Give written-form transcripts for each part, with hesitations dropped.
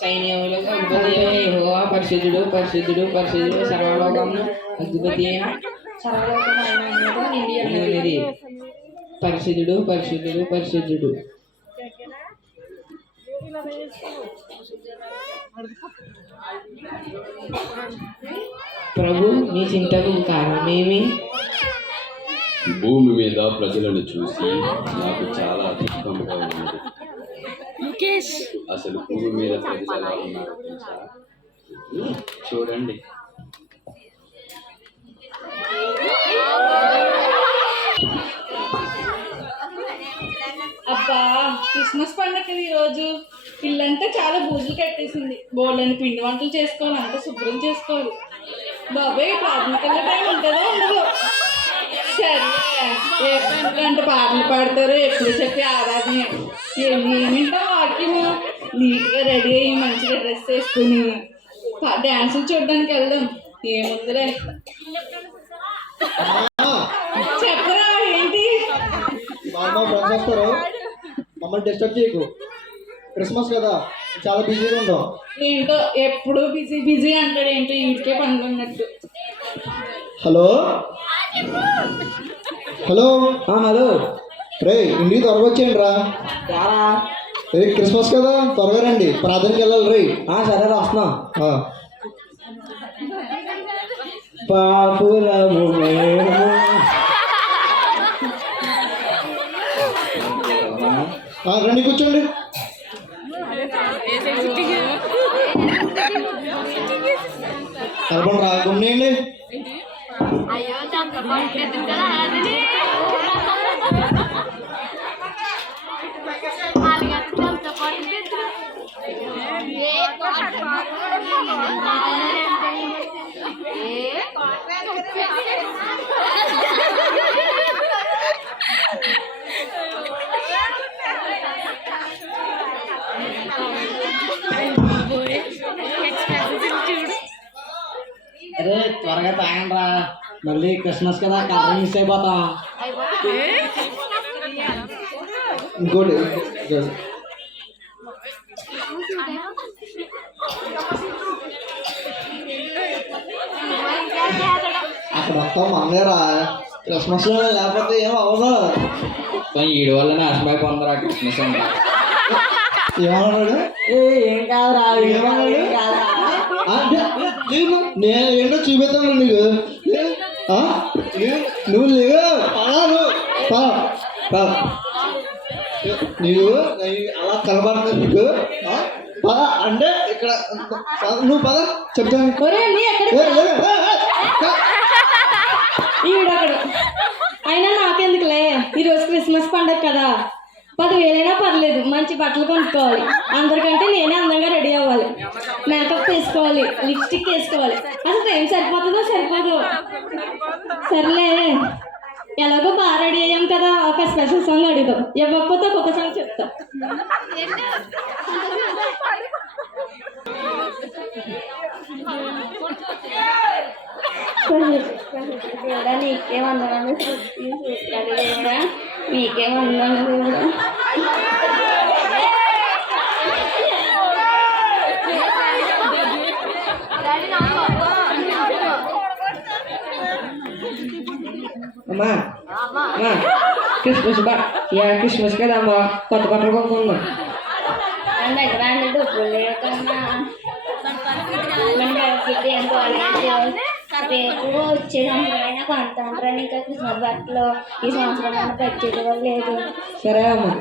సైన్యములకు అధిపతి యెహోవా పరిశుద్ధుడు పరిశుద్ధుడు పరిశుద్ధుడు సర్వలోకమును అధిపతి అయిన పరిశుద్ధుడు పరిశుద్ధుడు పరిశుద్ధుడు. ప్రభు మీ చింతకు కారణమేమి? భూమి మీద ప్రజలను చూసి నాకు చాలా దుఃఖంగా ఉన్నది. అసలు భూమి మీద ప్రజలు ఎలా ఉన్నారు చూడండి. అబ్బా, క్రిస్మస్ పండుగ ఈరోజు పిల్లంతా చాలా బూజులు కట్టేసింది. బోళ్ళని పిండి వంటలు చేసుకోవాలి, అంతా శుభ్రం చేసుకోవాలి. బాబాయ్ ప్రార్థన కల్లా టైం ఉంటుందో ఉండదు. సరే, ఏ గంట పాటలు పాడతారో ఎప్పుడు చెప్పి ఆరాధన ఏమింటో వాక్యము నీట్గా రెడీ అయ్యి మంచిగా డ్రెస్ వేసుకుని డ్యాన్సులు చూడడానికి వెళ్దాం. ఏముందిలే, చెప్పరా ఏంటి? మమ్మల్ని డిస్టర్బ్ చేయకు. క్రిస్మస్ కదా, చాలా బిజీగా ఉంటాం. ఏంటో ఎప్పుడు బిజీ బిజీ అంటాడు. ఏంటో ఇంటికే పనులు ఉన్నట్టు. హలో హలో హలో రే, ఇంటికి త్వరగా వచ్చేయండి రా. రే క్రిస్మస్ కదా, త్వరగా రండి, ప్రార్థనకి వెళ్ళాలి. రే సరే వస్తున్నాం. పాపులము రండి, కూర్చోండి. కలపండి రా, కొన్నేయండి. అరే త్వరగా తాగండి రా, మళ్ళీ క్రిస్మస్ కదా కలర్ మిస్ అయిపోతాం. ఇంకోటి అక్కడ మొత్తం మనలేరా, క్రిస్మస్ లో లేకపోతే ఏం అవ్వదు. ఈడు వల్ల నాశనమై పొందరా క్రిస్మస్ అంటే. ఏమన్నాడు? ఏం కాదురా, నేను ఏంటో చూపిస్తాను నీకు. నువ్వు లేవు నీవు అలా కనబడుతుంది నీకు. పద అంటే ఇక్కడ నువ్వు పద చెప్తాను. అయినా నాకెందుకులే, ఈరోజు క్రిస్మస్ పండుగ కదా, 10,000 పర్లేదు, మంచి బట్టలు కొనుక్కోవాలి. అందరికంటే నేనే అందంగా రెడీ అవ్వాలి, మేకప్ వేసుకోవాలి, లిప్స్టిక్ వేసుకోవాలి. అసలు టైం సరిపోతుందో సరిపోదు. సర్లే, ఎలాగో బాగా రెడీ అయ్యాం కదా, ఒక స్పెషల్ సాంగ్ అడుగుతాం. ఇవ్వకపోతే ఒక్కొక్క సాంగ్ చెప్తా. దేవుడా నీకే వందనాలు, దేవుడా నీకే వందనాలు. దేవుడా అమ్మా క్రిస్మస్ క్రిస్మస్ కదా అమ్మా, కొత్త బట్టలు కొనుక్కున్నాం. దగ్గర డబ్బులు లేకన్నా రేపు వచ్చే సంవత్సరం కొంటాను. ఇంకా క్రిస్మస్ బట్టలు ఈ సంవత్సరం పచ్చేది కూడా లేదు. సరే అమ్మా,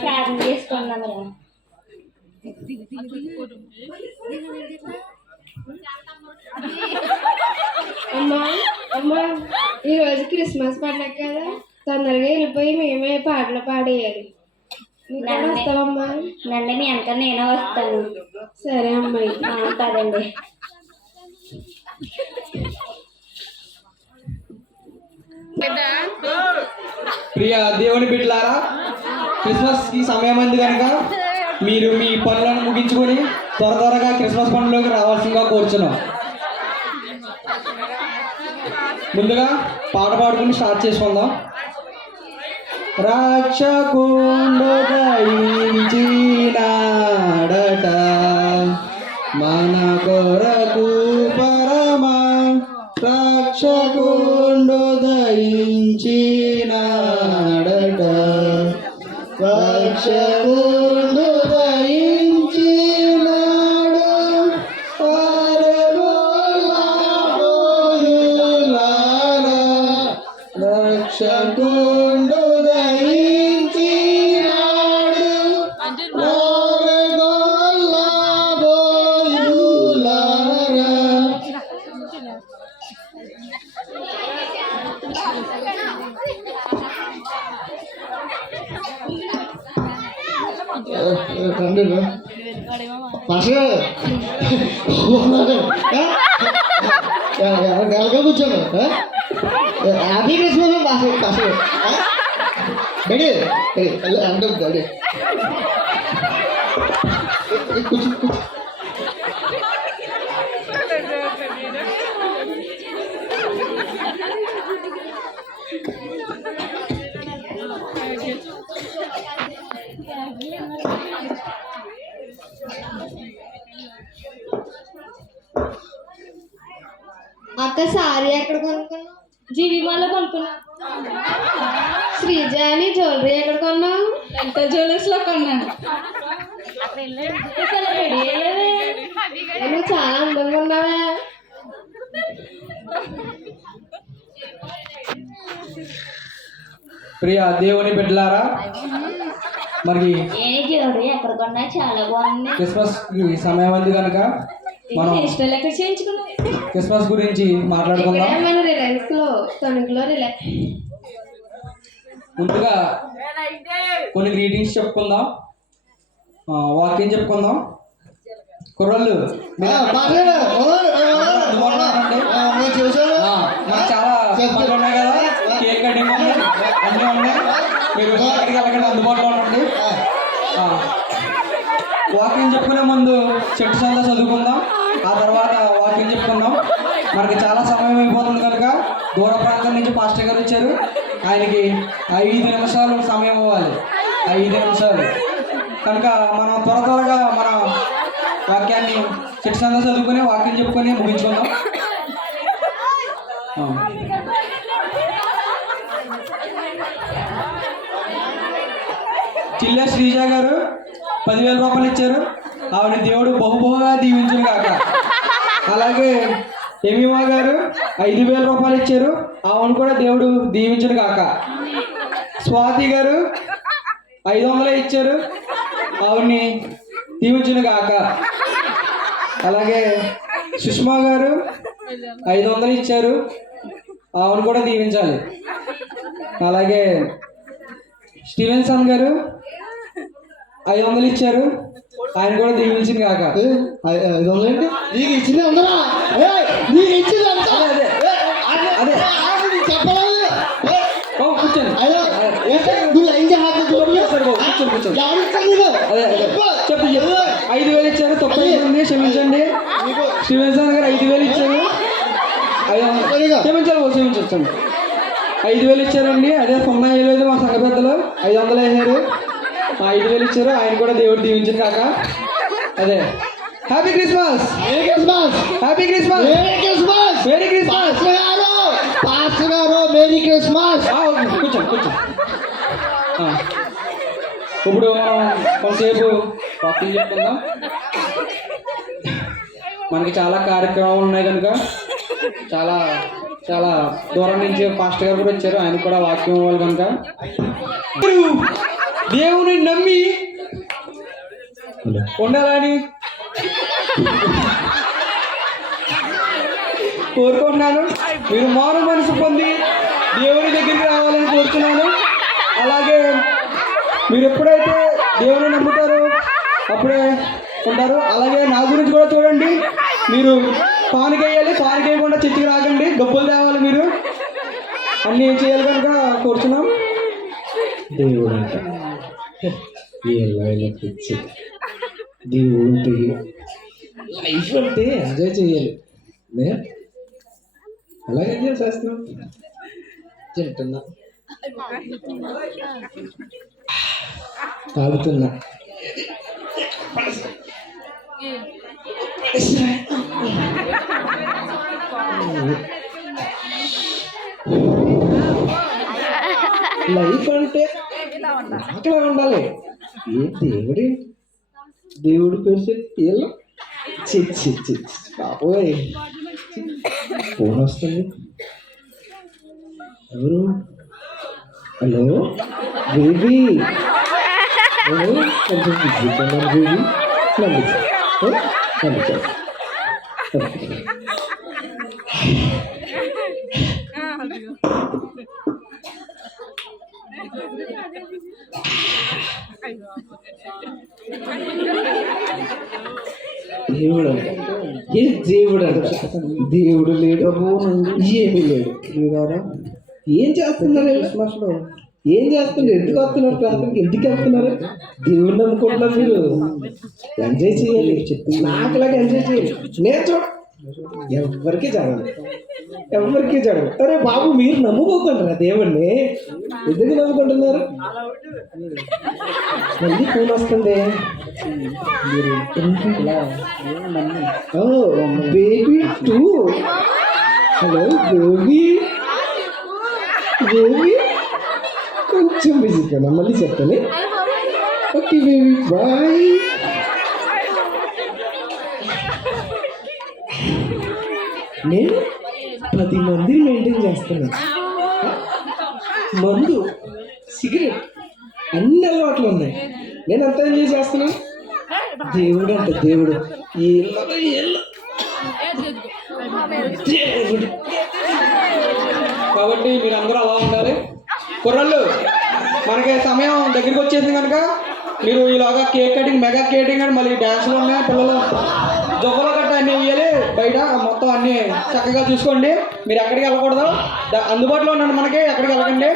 ప్రార్థన చేసుకున్నాం రా. అమ్మా అమ్మా, ఈరోజు క్రిస్మస్ పండుగ కదా, తొందరగా వెళ్ళిపోయి మేమే పాటలు పాడేయాలి. వస్తావమ్మా? నన్ను మీ అంతా నేనే వస్తాను. సరే అమ్మాయి, పదండి. ప్రియ దేవుని బిడ్డలారా, క్రిస్మస్ కి సమయం ఉంది కనుక మీరు మీ పనులను ముగించుకొని త్వరగా క్రిస్మస్ పండుగలోకి రావాల్సిందిగా కోరుచున్నాం. ముందుగా పాట పాడుకుని స్టార్ట్ చేసుకుందాం. రక్షకుండు దయించినాడట మన కొరకు పరమ రక్షకుండు దయించినాడట రక్షకుండు దయించినాడు రక్షకుండు దయించినాడు కూర్చోండి. హ్యాపీ క్రిస్మస్ పాస్ రెడీ అంటే రెడీ కూర్చో కూర్చో. అక్క సారీ ఎక్కడ కొనుక్కున్నావు? జీవిమాలో కొనుక్కున్నా. శ్రీజాని జ్యువెలరీ ఎక్కడ కొన్నావు? లలిత జ్యువెలర్స్లో కొన్నాను. రెడీ అయ్యేవే. నువ్వు చాలా అందంగా ఉన్నావే. ప్రియ దేవుని బిడ్డలారా, మరి ఏ జ్యువెలరీ ఎక్కడ కొన్నా చాలా బాగుంది. క్రిస్మస్ సమయం ఉంది కనుక మనం హెయిర్ స్టైల్ ఎక్కడ చేయించుకున్నావు? క్రిస్మస్ గురించి మాట్లాడుకుందాం. ఇక్కడే మన రిలయన్స్లో తణుకులో ముందుగా కొన్ని గ్రీటింగ్స్ చెప్పుకుందాం, వాక్యం చెప్పుకుందాం. కుర్రోళ్ళు మీరు అందుబాటులో ఉండండి. మాకు చాలా పనులు ఉన్నాయి కదా, కేక్ కటింగ్ ఉంది, అన్నీ ఉన్నాయి. మీరు ఎక్కడికి వెళ్ళకండి, అందుబాటులో ఉండండి. వాక్యం చెప్పుకునే ముందు చెట్టు సంత చదువుకుందాం, ఆ తర్వాత వాక్యం చెప్పుకుందాం. మనకి చాలా సమయం అయిపోతుంది కనుక దూర ప్రాంతం నుంచి పాస్టర్ గారు వచ్చారు, ఆయనకి 5 నిమిషాలు సమయం ఇవ్వాలి. 5 నిమిషాలు కనుక మనం త్వరగా మన వాక్యాన్ని చెట్టు సంత చదువుకొని వాక్యం చెప్పుకొని ముగించుకుందాం. చిల్ల శ్రీజ గారు 10,000 రూపాయలు ఇచ్చారు, ఆవిడ దేవుడు బహుబహుగా దీవించును కాక. అలాగే ఎమిమా గారు 5,000 రూపాయలు ఇచ్చారు, ఆవిడ కూడా దేవుడు దీవించును కాక. స్వాతి గారు 500 ఇచ్చారు, ఆవిడ్ని దీవించును కాక. అలాగే సుష్మా గారు 500 ఇచ్చారు, ఆవిడ కూడా దీవించాలి. అలాగే స్టీవెన్సన్ గారు 500 ఇచ్చారు, ఆయన కూడా దీవించింది కాక. 500 ఏంటి? నీకు ఇచ్చింది అందరా? నీకు ఇచ్చింది అంతా అదే చెప్పలేదు. కూర్చోండి, నువ్వు లైన్ కూర్చోండి అదే చెప్పు. 5,000 ఇచ్చారు, తప్పు ఉంది, క్షమించండి. స్టీవెన్సన్ గారు 5,000 ఇచ్చారు, 500 క్షమించండి. 5,000 ఇచ్చారండి. అదే 0 వేయలేదు మా సంఘ పెద్దలు, 500 వేసారు, 5,000 ఇచ్చారు, ఆయన కూడా దేవుడు దీవించారు కాక. అదే happy Christmas, merry Christmas, happy Christmas, merry Christmas, merry Christmas. Pastor గారు మేరీ క్రిస్మస్. కూర్చోండి. ఇప్పుడు మనం కొంతసేపు వాకింగ్ చెప్పుకుందాం. మనకి చాలా కార్యక్రమాలు ఉన్నాయి కనుక చాలా చాలా దూరం నుంచి పాస్టర్ గారు కూడా వచ్చారు, ఆయన కూడా వాక్యం ఇవ్వాలి కనుక దేవుని నమ్మి ఉండాలని కోరుకుంటున్నాను. మీరు మారు మనసు పొంది దేవుని దగ్గరికి రావాలని కోరుతున్నాను. అలాగే మీరు ఎప్పుడైతే దేవుని నమ్ముతారో అప్పుడే ఉంటారు. అలాగే నా గురించి కూడా చూడండి, మీరు పానికేయాలి, పానికేయకుండా చర్చికి రాకండి, డబ్బులు తేవాలి, మీరు అన్నీ చేయాలి కనుక కోరుచున్నాం. దేవుడు అంట దేవుడి లైఫ్ అంటే ఎంజాయ్ చేయాలి. అలాగే ఎంజాయ్ చేస్తున్నాం, తింటున్నా, తాగుతున్నా. లైఫ్ అంటే అక్కడ ఉండాలి. దేవుడి పేరు చెప్పి బాబోయ్ ఫోన్ వస్తుంది. ఎవరు? హలో బేబీ, కొంచెం బిజీగా ఉన్నాను బేబీ, పంపించాను. దేవుడు అంటే ఏ దేవుడు అంట? దేవుడు లేడు, ఏమీ లేడు. ఏం చేస్తున్నారు క్రిస్మస్ లో? ఏం చేస్తున్నారు? ఎందుకు వస్తున్నారు ప్రాంతానికి? ఎందుకు వెళ్తున్నారు? దేవుడిని నమ్ముకుంటున్నారు మీరు. ఎంజాయ్ చేయాలి, చెప్పి నాకులాగా ఎంజాయ్ చేయాలి. నేను చూడ ఎవరికి జరగదు. అరే బాబు, మీరు నమ్ముకోకుండా దేవుణ్ణి ఎందుకు నమ్ముకుంటున్నారు? మళ్ళీ ఫోన్ వస్తుంది. Baby two. హలో బేబీ, కొంచెం బిజీగా, మళ్ళీ చెప్తాను. Okay baby, bye. నేను 10 మందిని మెయింటైన్ చేస్తున్నాను. మందు, సిగరెట్, అన్ని అలవాట్లు ఉన్నాయి. నేను అంత ఎంజాయ్ చేస్తున్నాను. దేవుడు అంటే దేవుడు కాబట్టి మీరు అందరూ అలా ఉండాలి. కుర్రళ్ళు, మనకి సమయం దగ్గరికి వచ్చేసింది కనుక మీరు ఇలాగా కేక్ కటింగ్, మెగా కేటింగ్ అని, మళ్ళీ డ్యాన్సులు ఉన్నాయి, పిల్లలు జొక్కలు గట్ట అన్నీ వేయాలి. బయట మొత్తం అన్నీ చక్కగా చూసుకోండి. మీరు ఎక్కడికి వెళ్ళకూడదు, అందుబాటులో ఉన్నాను మనకి, ఎక్కడికి వెళ్ళకండి.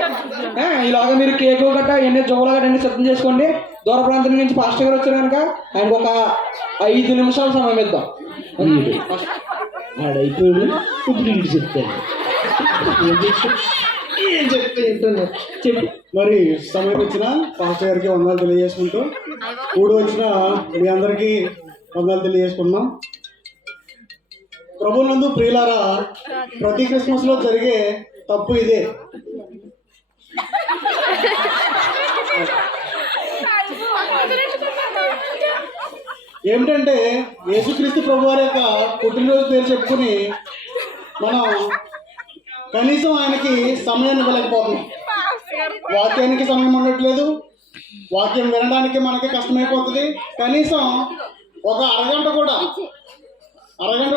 ఇలాగా మీరు కేకు గట్ట ఎన్ని జొక్కలు గట్ట అన్ని సిద్ధం చేసుకోండి. దూర ప్రాంతం నుంచి పాస్టర్ గారు వచ్చారు కనుక ఆయనకు ఒక 5 నిమిషాలు సమయం ఇద్దాం. ఆడైపోయాడు, ఇప్పుడు ఇంటి చెప్తాను. ఏం చెప్పు. మరి సమయం వచ్చిన పాస్టర్ గారికి వందనాలు తెలియజేసుకుంటూ, కూడి వచ్చిన మీ అందరికీ వందనాలు తెలియజేసుకున్నాం. ప్రభునందు ప్రియులారా, ప్రతి క్రిస్మస్ లో జరిగే తప్పు ఇదే. ఏమిటంటే యేసుక్రీస్తు ప్రభు వారి యొక్క పుట్టినరోజు పేరు చెప్పుకుని మనం కనీసం ఆయనకి సమయాన్ని ఇవ్వలేకపోతున్నాం. వాక్యానికి సమయం ఉండట్లేదు, వాక్యం వినడానికి మనకి కష్టమైపోతుంది. కనీసం ఒక అరగంట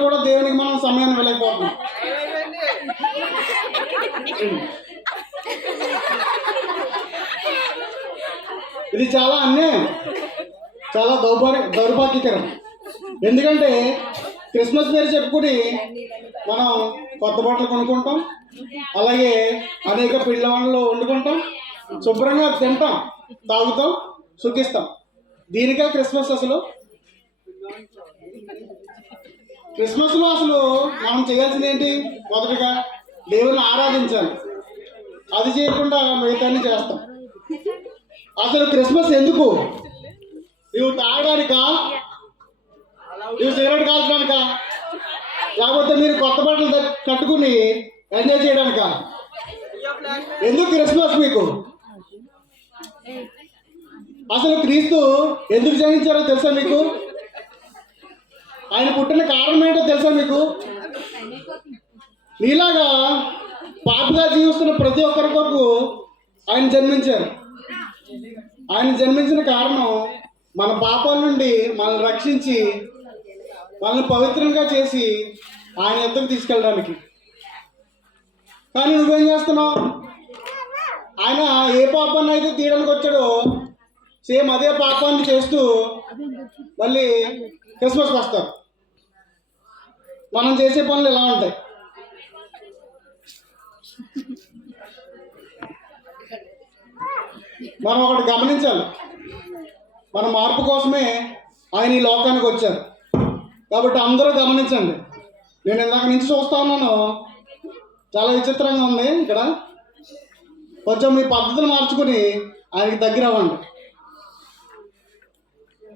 కూడా దేవునికి మనం సమయాన్ని ఇవ్వలేకపోతున్నాం. ఇది చాలా అన్యాయం, చాలా దౌర్భాగ్యకరం. ఎందుకంటే క్రిస్మస్ పేరు చెప్పుకుని మనం కొత్త బట్టలు కొనుక్కుంటాం, అలాగే అనేక పిండి వంటలు వండుకుంటాం, శుభ్రంగా తింటాం, తాగుతాం, సుఖిస్తాం. దీనికే క్రిస్మస్. అసలు క్రిస్మస్లో అసలు మనం చేయాల్సింది ఏంటి? మొదటిగా దేవుని ఆరాధించాలి. అది చేయకుండా మిగతాన్ని చేస్తాం. అసలు క్రిస్మస్ ఎందుకు? నువ్వు తాగడానికా? నువ్వు సిగరెట్ కాల్చడానికా? లేకపోతే మీరు కొత్త బట్టలు కట్టుకుని ఎంజాయ్ చేయడానికా? ఎందుకు క్రిస్మస్ మీకు? అసలు క్రీస్తు ఎందుకు జయించారో తెలుసా మీకు? ఆయన పుట్టిన కారణం ఏంటో తెలుసా మీకు? నీలాగా పాపిగా జీవిస్తున్న ప్రతి ఒక్కరి కొరకు ఆయన జన్మించారు. ఆయన జన్మించిన కారణం మన పాపాల నుండి మనల్ని రక్షించి మనల్ని పవిత్రంగా చేసి ఆయన ఎద్దకు తీసుకెళ్ళడానికి. కానీ నువ్వేం చేస్తున్నావు? ఆయన ఏ పాపాన్ని అయితే తీయడానికి వచ్చాడో సేమ్ అదే పాపాన్ని చేస్తూ మళ్ళీ క్రిస్మస్కి వస్తారు. మనం చేసే పనులు ఎలా ఉంటాయి? మనం ఒకటి గమనించాలి. మన మార్పు కోసమే ఆయన ఈ లోకానికి వచ్చారు. కాబట్టి అందరూ గమనించండి. నేను ఇందాక నుంచి చూస్తా ఉన్నాను, చాలా విచిత్రంగా ఉంది ఇక్కడ. కొంచెం మీ పద్ధతులు మార్చుకుని ఆయనకి దగ్గర అవ్వండి.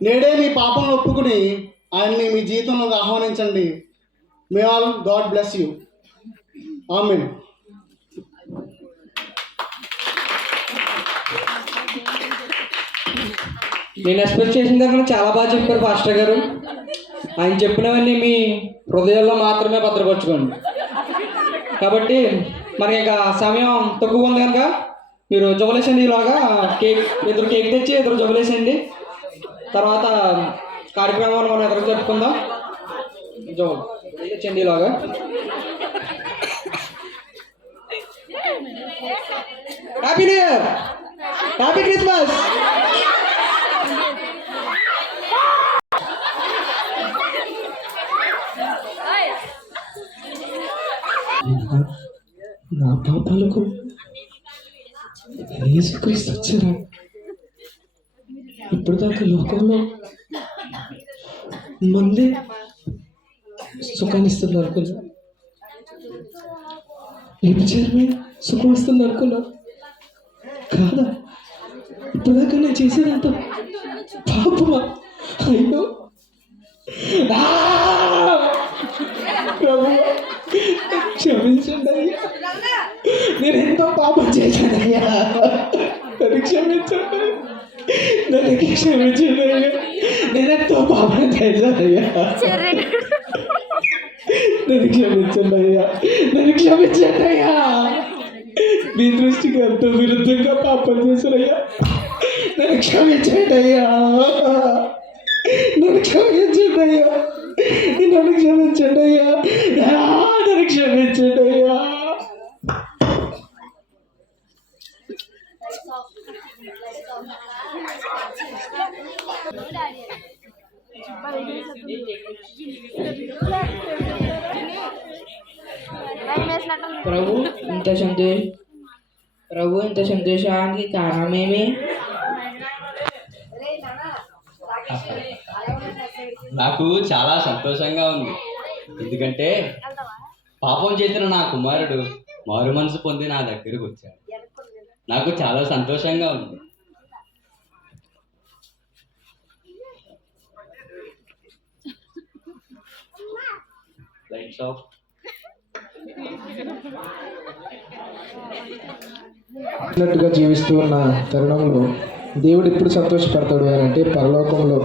నేడే మీ పాపంలో ఒప్పుకుని ఆయన్ని మీ జీవితంలోకి ఆహ్వానించండి. May all god bless you. Amen. నేను ఎక్స్పెక్ట్ చేసిన దాకా చాలా బాగా చెప్పారు పాస్టర్ గారు. ఆయన చెప్పినవన్నీ మీ హృదయాల్లో మాత్రమే భద్రపరచుకోండి. కాబట్టి మనకి ఇంకా సమయం తక్కువ ఉంది కనుక మీరు జువలేసండి. ఇలాగా కేక్ కేక్ తెచ్చి ఎదురు జువలేసండి. తర్వాత కార్యక్రమాన్ని మనం ఎదురు జరుపుకుందాం. తెచ్చండి ఇలాగా. Happy new year, happy Christmas. నా పాపాలకు యేసుక్రీస్తు వచ్చారా? ఇప్పుడు దాకా లోకంలో మంది సుఖాన్ని ఇస్తుంది అనుకున్నా, వ్యభిచారమే సుఖం ఇస్తుంది అనుకున్నా. కాదా? ఇప్పుడు దాకా నేను చేసేదంత పాపమా? అయ్యో ప్రభువా, క్షమించండి అయ్యా. నేను ఎంతో పాపం చేశానయ్యా. నన్ను క్షమించండి, నన్ను క్షమించండి అయ్యా. నేను ఎంతో పాపం చేశానయ్యా. నన్ను క్షమించండి అయ్యా, నన్ను క్షమించండి అయ్యా. మీ దృష్టికి ఎంతో విరుద్ధంగా పాపం చేశానయ్యా. నన్ను క్షమించండి అయ్యా, నన్ను క్షమించండి అయ్యా, నన్ను క్షమించండి అయ్యా, నన్ను క్షమించండి అయ్యా. ప్రభు ఇంత సంతోషానికి కారణమేమి? నాకు చాలా సంతోషంగా ఉంది. ఎందుకంటే పాపం చేసిన నా కుమారుడు మారు మనసు పొంది నా దగ్గరకు వచ్చాడు. నాకు చాలా సంతోషంగా ఉంది. Lights off. ఉన్నట్టుగా జీవిస్తూ ఉన్న తరుణంలో దేవుడు ఎప్పుడు సంతోషపడతాడు అని అంటే, పరలోకంలో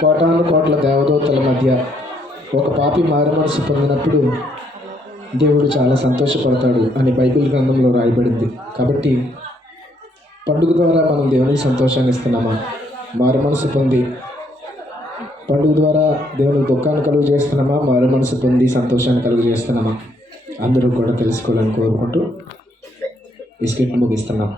కోటాను కోట్ల దేవదూతల మధ్య ఒక పాపి మారు మనసు పొందినప్పుడు దేవుడు చాలా సంతోషపడతాడు అని బైబిల్ గ్రంథంలో రాయబడింది. కాబట్టి పండుగ ద్వారా మనం దేవునికి సంతోషాన్ని ఇస్తున్నామా? మారు మనసు పొంది పండుగ ద్వారా దేవునికి దుఃఖాన్ని కలుగు చేస్తున్నామా? మారు మనసు పొంది సంతోషాన్ని కలుగు చేస్తున్నామా? అందరూ కూడా తెలుసుకోవాలని కోరుకుంటూ ఈ స్కిట్ ముగిస్తున్నాం.